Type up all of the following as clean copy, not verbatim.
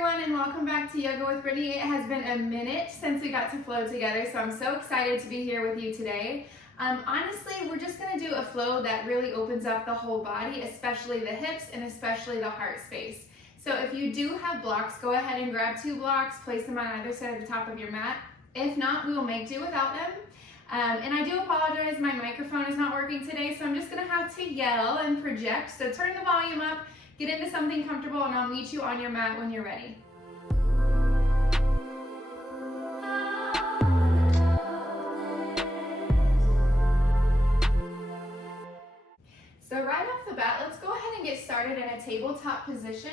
everyone, and welcome back to Yoga with Brittani. It has been a minute since we got to flow together, so I'm so excited to be here with you today. Honestly, we're just going to do a flow that really opens up the whole body, especially the hips and especially the heart space. So if you do have blocks, go ahead and grab 2 blocks, place them on either side of the top of your mat. If not, we will make do without them. And I do apologize, my microphone is not working today, so I'm just going to have to yell and project. So turn the volume up, get into something comfortable, and I'll meet you on your mat when you're ready. So right off the bat, let's go ahead and get started in a tabletop position.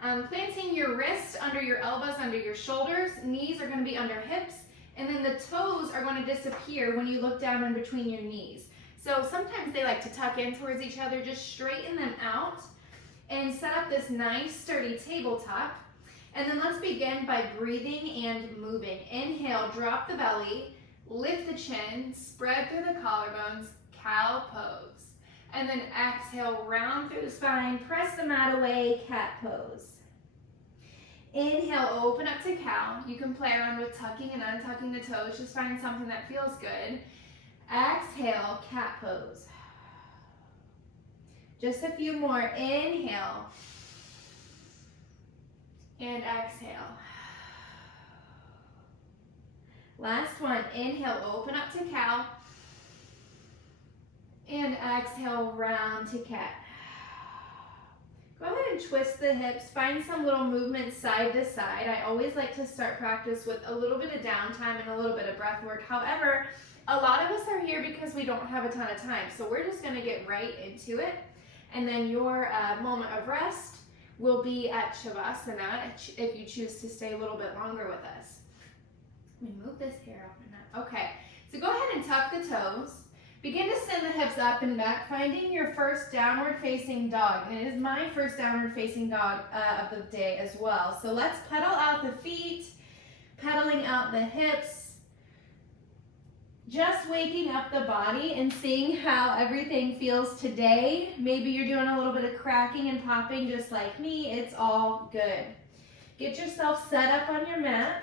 Planting your wrists under your elbows, under your shoulders, knees are going to be under hips, and then the toes are going to disappear when you look down in between your knees. So sometimes they like to tuck in towards each other, just straighten them out and set up this nice sturdy tabletop. And then let's begin by breathing and moving. Inhale, drop the belly, lift the chin, spread through the collarbones, cow pose. And then exhale, round through the spine, press the mat away, cat pose. Inhale, open up to cow. You can play around with tucking and untucking the toes, just find something that feels good. Exhale, cat pose. Just a few more. Inhale and exhale. Last one. Inhale, open up to cow. And exhale, round to cat. Go ahead and twist the hips. Find some little movement side to side. I always like to start practice with a little bit of downtime and a little bit of breath work. However, a lot of us are here because we don't have a ton of time. So we're just going to get right into it. And then your moment of rest will be at Shavasana if you choose to stay a little bit longer with us. Let me move this hair off my neck. Okay, so go ahead and tuck the toes. Begin to send the hips up and back, finding your first downward facing dog. And it is my first downward facing dog of the day as well. So let's pedal out the feet, pedaling out the hips. Just waking up the body and seeing how everything feels today. Maybe you're doing a little bit of cracking and popping just like me. It's all good. Get yourself set up on your mat.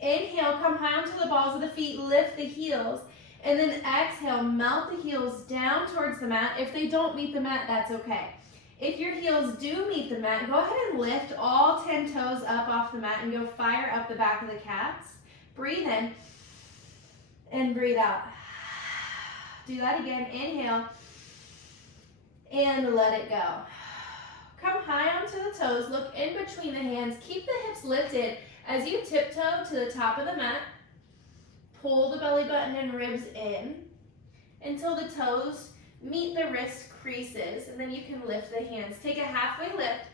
Inhale, come high onto the balls of the feet, lift the heels. And then exhale, melt the heels down towards the mat. If they don't meet the mat, that's okay. If your heels do meet the mat, go ahead and lift all 10 toes up off the mat and go fire up the back of the calves. Breathe in. And breathe out. Do that again. Inhale. And let it go. Come high onto the toes. Look in between the hands. Keep the hips lifted as you tiptoe to the top of the mat. Pull the belly button and ribs in until the toes meet the wrist creases. And then you can lift the hands. Take a halfway lift.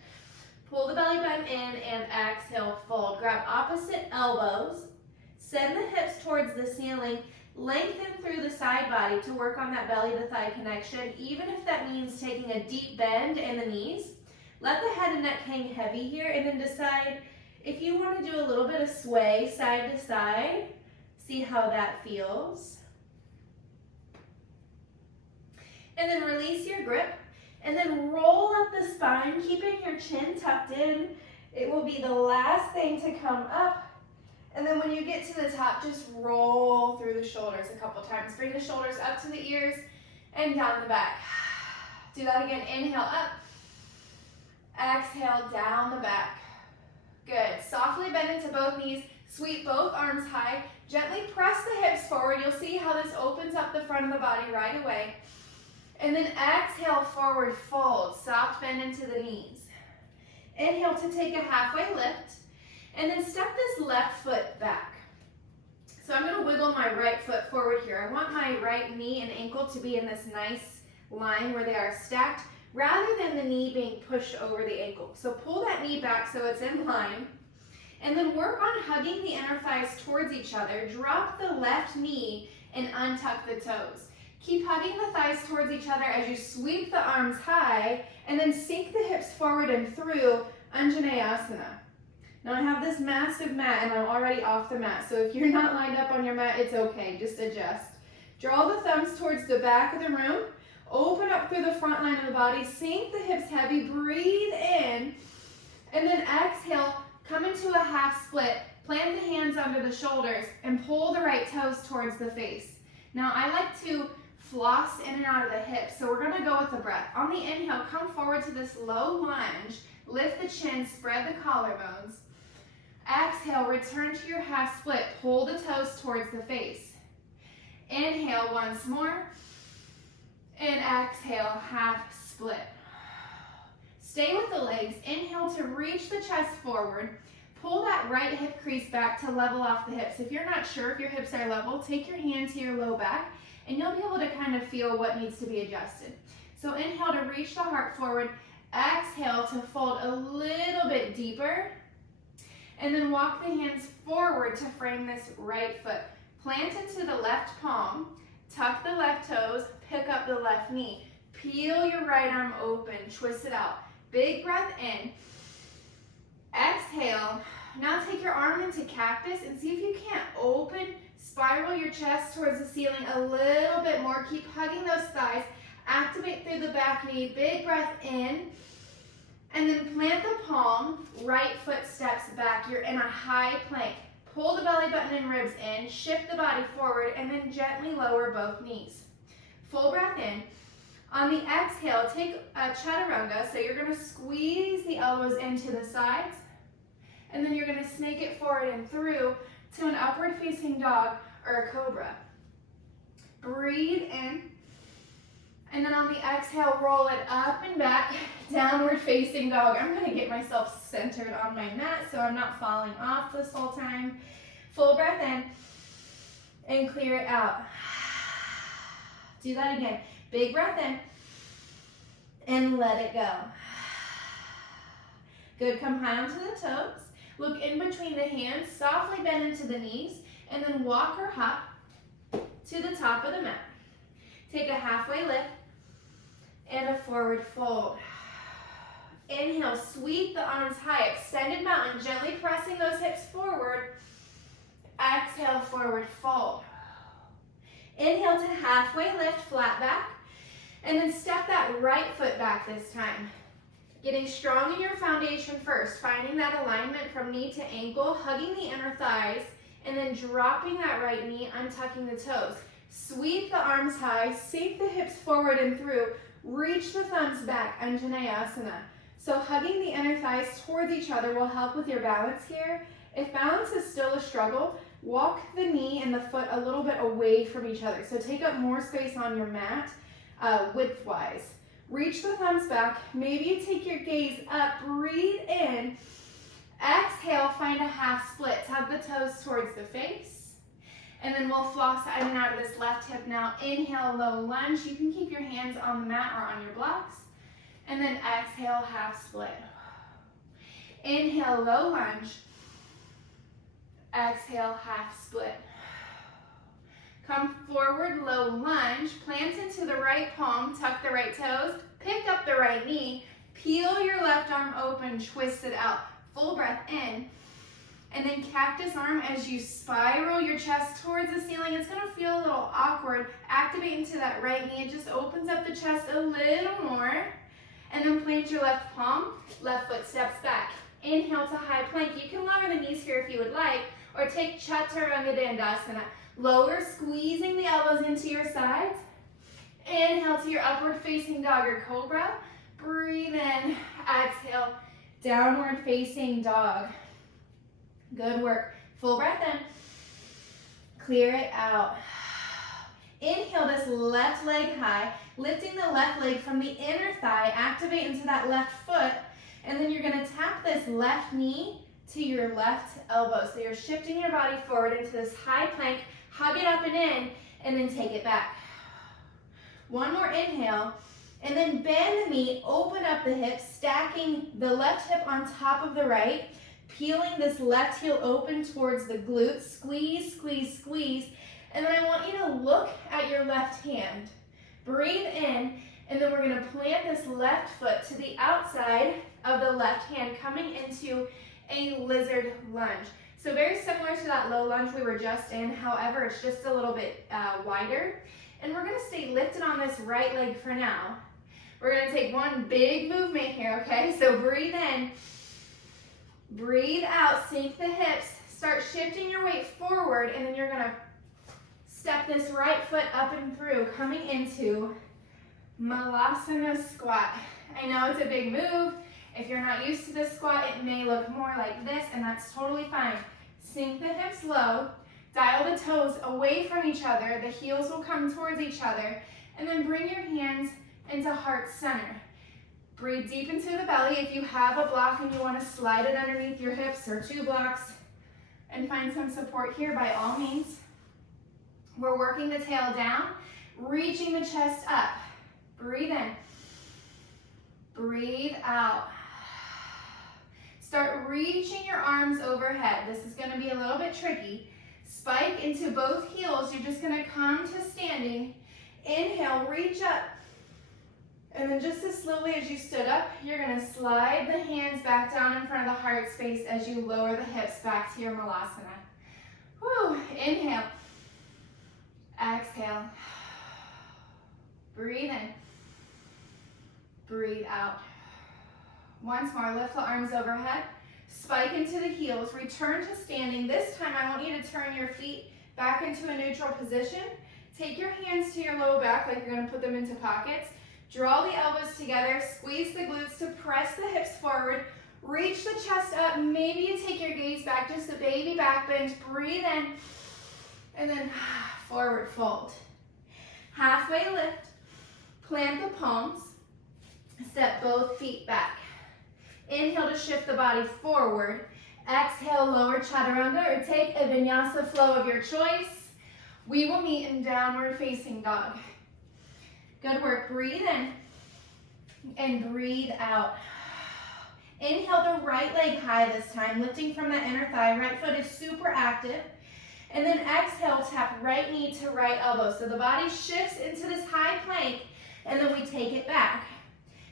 Pull the belly button in and exhale, fold. Grab opposite elbows. Send the hips towards the ceiling, lengthen through the side body to work on that belly to thigh connection, even if that means taking a deep bend in the knees. Let the head and neck hang heavy here, and then decide if you want to do a little bit of sway side to side. See how that feels. And then release your grip, and then roll up the spine, keeping your chin tucked in. It will be the last thing to come up. And then when you get to the top, just roll through the shoulders a couple times. Bring the shoulders up to the ears and down the back. Do that again. Inhale up. Exhale down the back. Good. Softly bend into both knees. Sweep both arms high. Gently press the hips forward. You'll see how this opens up the front of the body right away. And then exhale, forward fold. Soft bend into the knees. Inhale to take a halfway lift. And then step this left foot back. So I'm going to wiggle my right foot forward here. I want my right knee and ankle to be in this nice line where they are stacked, rather than the knee being pushed over the ankle. So pull that knee back so it's in line. And then work on hugging the inner thighs towards each other. Drop the left knee and untuck the toes. Keep hugging the thighs towards each other as you sweep the arms high, and then sink the hips forward and through anjeneyasana. Now I have this massive mat and I'm already off the mat, so if you're not lined up on your mat, it's okay, just adjust. Draw the thumbs towards the back of the room, open up through the front line of the body, sink the hips heavy, breathe in, and then exhale, come into a half split, plant the hands under the shoulders, and pull the right toes towards the face. Now I like to floss in and out of the hips, so we're gonna go with the breath. On the inhale, come forward to this low lunge, lift the chin, spread the collarbones. Exhale, return to your half split, pull the toes towards the face. Inhale once more, and exhale, half split. Stay with the legs. Inhale to reach the chest forward. Pull that right hip crease back to level off the hips. If you're not sure if your hips are level, take your hand to your low back and you'll be able to kind of feel what needs to be adjusted. So inhale to reach the heart forward. Exhale to fold a little bit deeper. And then walk the hands forward to frame this right foot. Plant into the left palm. Tuck the left toes. Pick up the left knee. Peel your right arm open. Twist it out. Big breath in. Exhale. Now take your arm into cactus and see if you can't open, spiral your chest towards the ceiling a little bit more. Keep hugging those thighs. Activate through the back knee. Big breath in. And then plant the palm. Right foot steps back. You're in a high plank. Pull the belly button and ribs in. Shift the body forward and then gently lower both knees. Full breath in. On the exhale, take a chaturanga. So you're going to squeeze the elbows into the sides. And then you're going to snake it forward and through to an upward facing dog or a cobra. Breathe in. And then on the exhale, roll it up and back, downward facing dog. I'm going to get myself centered on my mat so I'm not falling off this whole time. Full breath in and clear it out. Do that again. Big breath in and let it go. Good. Come high onto the toes. Look in between the hands, softly bend into the knees, and then walk or hop to the top of the mat. Take a halfway lift and a forward fold. Inhale, sweep the arms high, extended mountain, gently pressing those hips forward. Exhale, forward fold. Inhale to halfway lift, flat back, and then step that right foot back this time. Getting strong in your foundation first, finding that alignment from knee to ankle, hugging the inner thighs, and then dropping that right knee, untucking the toes. Sweep the arms high, sink the hips forward and through, reach the thumbs back, anjeneyasana. So hugging the inner thighs towards each other will help with your balance here. If balance is still a struggle, walk the knee and the foot a little bit away from each other. So take up more space on your mat width-wise. Reach the thumbs back. Maybe you take your gaze up, breathe in. Exhale, find a half split. Tug the toes towards the face. And then we'll floss in and out of this left hip now. Inhale, low lunge. You can keep your hands on the mat or on your blocks. And then exhale, half split. Inhale, low lunge. Exhale, half split. Come forward, low lunge. Plant into the right palm, tuck the right toes, pick up the right knee, peel your left arm open, twist it out. Full breath in. And then cactus arm as you spiral your chest towards the ceiling. It's gonna feel a little awkward. Activate into that right knee. It just opens up the chest a little more. And then plant your left palm, left foot steps back. Inhale to high plank. You can lower the knees here if you would like, or take chaturanga dandasana. Lower, squeezing the elbows into your sides. Inhale to your upward facing dog or cobra. Breathe in, exhale, downward facing dog. Good work. Full breath in. Clear it out. Inhale this left leg high, lifting the left leg from the inner thigh. Activate into that left foot. And then you're going to tap this left knee to your left elbow. So you're shifting your body forward into this high plank. Hug it up and in, and then take it back. One more inhale. And then bend the knee, open up the hips, stacking the left hip on top of the right. Peeling this left heel open towards the glutes. Squeeze, squeeze, squeeze. And then I want you to look at your left hand. Breathe in, and then we're going to plant this left foot to the outside of the left hand, coming into a lizard lunge. So very similar to that low lunge we were just in, however, it's just a little bit wider. And we're going to stay lifted on this right leg for now. We're going to take one big movement here, okay? So breathe in. Breathe out, sink the hips. Start shifting your weight forward, and then you're gonna step this right foot up and through, coming into Malasana squat. I know it's a big move. If you're not used to this squat, it may look more like this, and that's totally fine. Sink the hips low, dial the toes away from each other, the heels will come towards each other, and then bring your hands into heart center. Breathe deep into the belly. If you have a block and you want to slide it underneath your hips or 2 blocks and find some support here, by all means. We're working the tail down, reaching the chest up. Breathe in. Breathe out. Start reaching your arms overhead. This is going to be a little bit tricky. Spike into both heels. You're just going to come to standing. Inhale, reach up. And then just as slowly as you stood up, you're going to slide the hands back down in front of the heart space as you lower the hips back to your Malasana. Whew. Inhale. Exhale. Breathe in. Breathe out. Once more, lift the arms overhead. Spike into the heels. Return to standing. This time, I want you to turn your feet back into a neutral position. Take your hands to your low back like you're going to put them into pockets. Draw the elbows together. Squeeze the glutes to press the hips forward. Reach the chest up. Maybe you take your gaze back, just a baby back bend. Breathe in. And then forward fold. Halfway lift. Plant the palms. Step both feet back. Inhale to shift the body forward. Exhale, lower chaturanga, or take a vinyasa flow of your choice. We will meet in downward facing dog. Good work. Breathe in and breathe out. Inhale the right leg high this time, lifting from the inner thigh. Right foot is super active. And then exhale, tap right knee to right elbow. So the body shifts into this high plank, and then we take it back.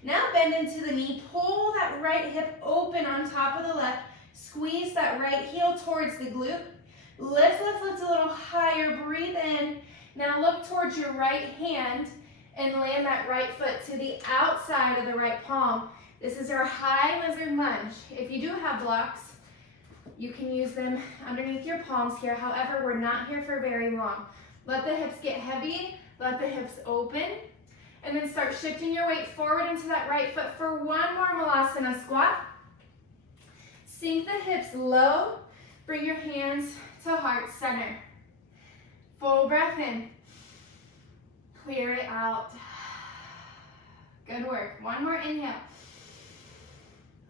Now bend into the knee, pull that right hip open on top of the left, squeeze that right heel towards the glute. Lift, lift, lift a little higher, breathe in. Now look towards your right hand and land that right foot to the outside of the right palm. This is our high lizard lunge. If you do have blocks, you can use them underneath your palms here. However, we're not here for very long. Let the hips get heavy, let the hips open, and then start shifting your weight forward into that right foot for one more Malasana squat. Sink the hips low, bring your hands to heart center. Full breath in. Clear it out. Good work. One more inhale.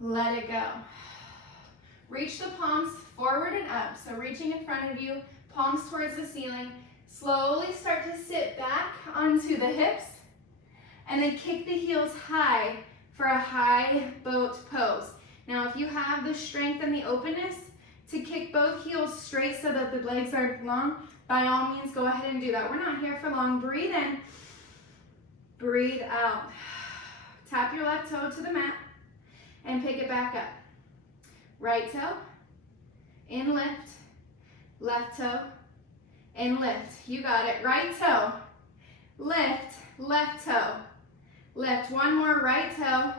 Let it go. Reach the palms forward and up. So reaching in front of you, palms towards the ceiling. Slowly start to sit back onto the hips and then kick the heels high for a high boat pose. Now if you have the strength and the openness to kick both heels straight so that the legs are long, by all means go ahead and do that. We're not here for long. Breathe in, breathe out. Tap your left toe to the mat and pick it back up. Right toe, in lift, left toe, in lift. You got it. Right toe, lift, left toe, lift. One more, right toe,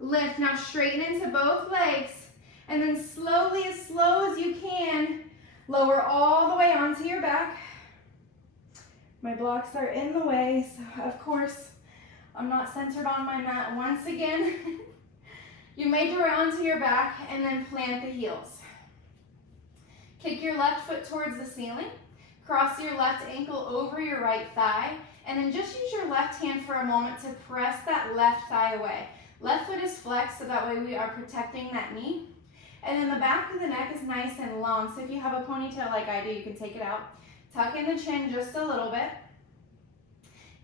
lift. Now straighten into both legs, and then slowly, as slow as you can, lower all the way onto your back. My blocks are in the way, so of course, I'm not centered on my mat once again. You make your way onto your back and then plant the heels. Kick your left foot towards the ceiling. Cross your left ankle over your right thigh. And then just use your left hand for a moment to press that left thigh away. Left foot is flexed, so that way we are protecting that knee. And then the back of the neck is nice and long. So if you have a ponytail like I do, you can take it out. Tuck in the chin just a little bit.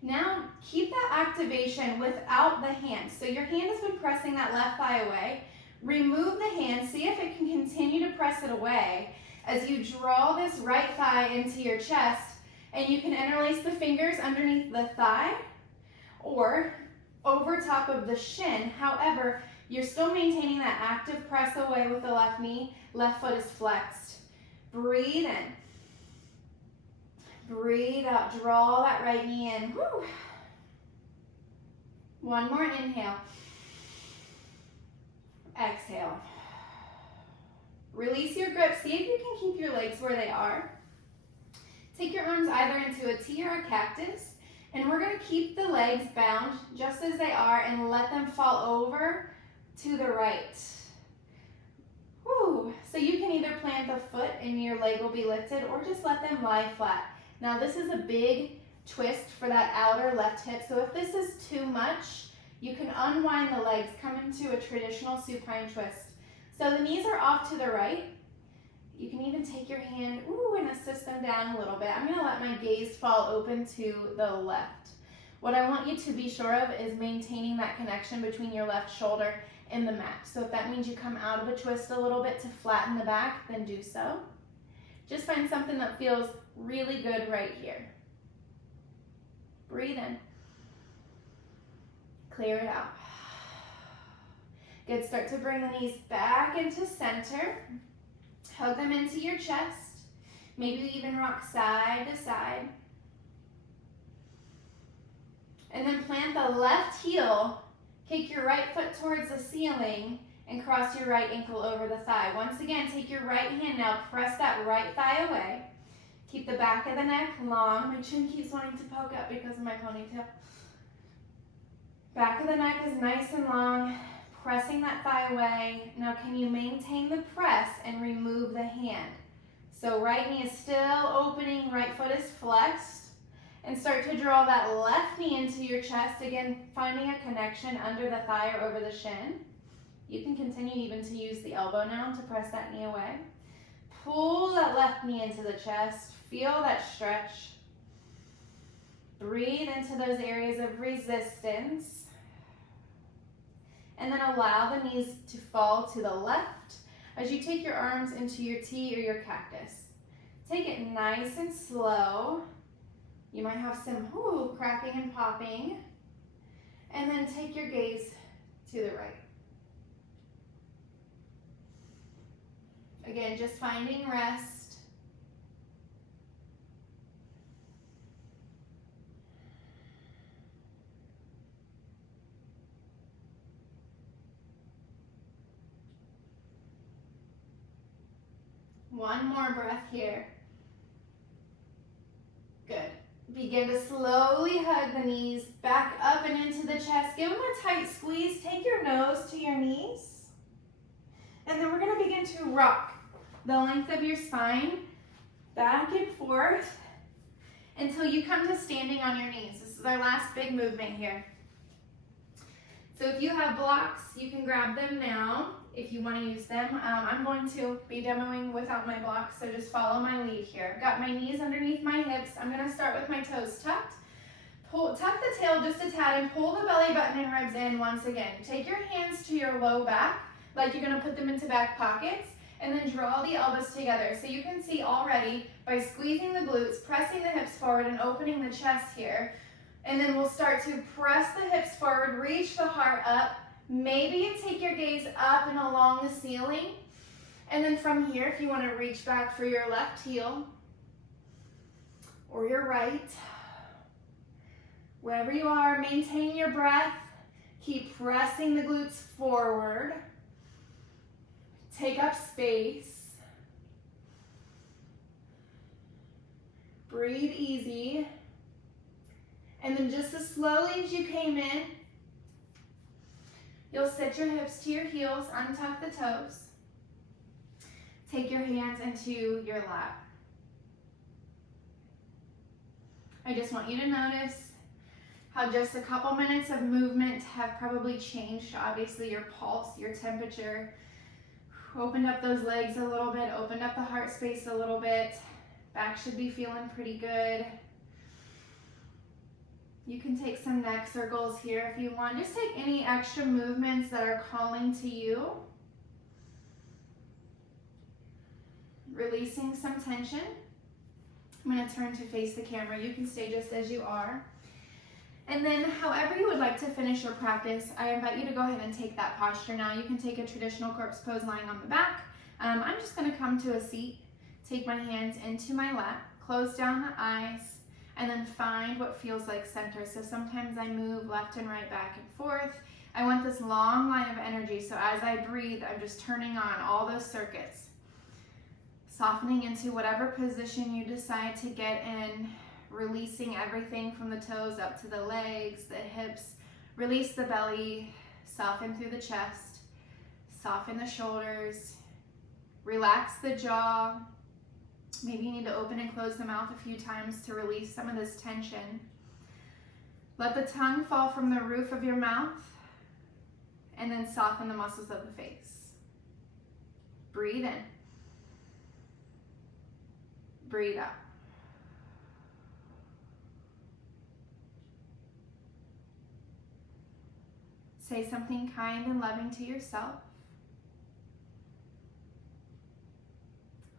Now, keep that activation without the hand. So your hand has been pressing that left thigh away. Remove the hand. See if it can continue to press it away as you draw this right thigh into your chest. And you can interlace the fingers underneath the thigh or over top of the shin. However, you're still maintaining that active press away with the left knee. Left foot is flexed. Breathe in. Breathe out, draw that right knee in. Woo. One more inhale. Exhale. Release your grip. See if you can keep your legs where they are. Take your arms either into a T or a cactus, and we're going to keep the legs bound just as they are and let them fall over to the right. Whew. So you can either plant the foot and your leg will be lifted, or just let them lie flat. Now this is a big twist for that outer left hip, so if this is too much, you can unwind the legs, come into a traditional supine twist. So the knees are off to the right. You can even take your hand and assist them down a little bit. I'm going to let my gaze fall open to the left. What I want you to be sure of is maintaining that connection between your left shoulder and the mat. So if that means you come out of a twist a little bit to flatten the back, then do so. Just find something that feels really good right here. Breathe in. Clear it out. Good. Start to bring the knees back into center. Hug them into your chest. Maybe even rock side to side. And then plant the left heel. Kick your right foot towards the ceiling and cross your right ankle over the thigh. Once again, take your right hand now. Press that right thigh away. Keep the back of the neck long. My chin keeps wanting to poke up because of my ponytail. Back of the neck is nice and long. Pressing that thigh away. Now can you maintain the press and remove the hand? So right knee is still opening, right foot is flexed. And start to draw that left knee into your chest. Again, finding a connection under the thigh or over the shin. You can continue even to use the elbow now to press that knee away. Pull that left knee into the chest. Feel that stretch. Breathe into those areas of resistance. And then allow the knees to fall to the left as you take your arms into your T or your cactus. Take it nice and slow. You might have some cracking and popping. And then take your gaze to the right. Again, just finding rest. One more breath here. Good. Begin to slowly hug the knees back up and into the chest. Give them a tight squeeze. Take your nose to your knees. And then we're going to begin to rock the length of your spine back and forth until you come to standing on your knees. This is our last big movement here. So if you have blocks, you can grab them now if you want to use them. I'm going to be demoing without my blocks, so just follow my lead here. I've got my knees underneath my hips. I'm going to start with my toes tucked. Tuck the tail just a tad and pull the belly button and ribs in once again. Take your hands to your low back, like you're going to put them into back pockets, and then draw the elbows together. So you can see already by squeezing the glutes, pressing the hips forward and opening the chest here. And then we'll start to press the hips forward, reach the heart up. Maybe you take your gaze up and along the ceiling. And then from here, if you want to reach back for your left heel or your right, wherever you are, maintain your breath. Keep pressing the glutes forward. Take up space. Breathe easy. And then just as slowly as you came in, you'll sit your hips to your heels, untuck the toes. Take your hands into your lap. I just want you to notice how just a couple minutes of movement have probably changed, obviously, your pulse, your temperature. Opened up those legs a little bit, opened up the heart space a little bit. Back should be feeling pretty good. You can take some neck circles here if you want. Just take any extra movements that are calling to you. Releasing some tension. I'm going to turn to face the camera. You can stay just as you are. And then however you would like to finish your practice, I invite you to go ahead and take that posture now. You can take a traditional corpse pose lying on the back. I'm just going to come to a seat, take my hands into my lap, close down the eyes, and then find what feels like center. So sometimes I move left and right, back and forth. I want this long line of energy, so as I breathe, I'm just turning on all those circuits. Softening into whatever position you decide to get in, releasing everything from the toes up to the legs, the hips. Release the belly, soften through the chest, soften the shoulders, relax the jaw. Maybe you need to open and close the mouth a few times to release some of this tension. Let the tongue fall from the roof of your mouth, and then soften the muscles of the face. Breathe in. Breathe out. Say something kind and loving to yourself.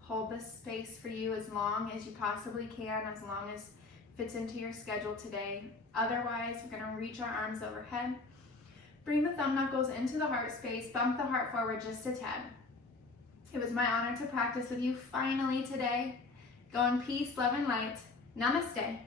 Hold this space for you as long as you possibly can, as long as fits into your schedule today. Otherwise, we're going to reach our arms overhead. Bring the thumb knuckles into the heart space. Bump the heart forward just a tad. It was my honor to practice with you finally today. Go in peace, love, and light. Namaste.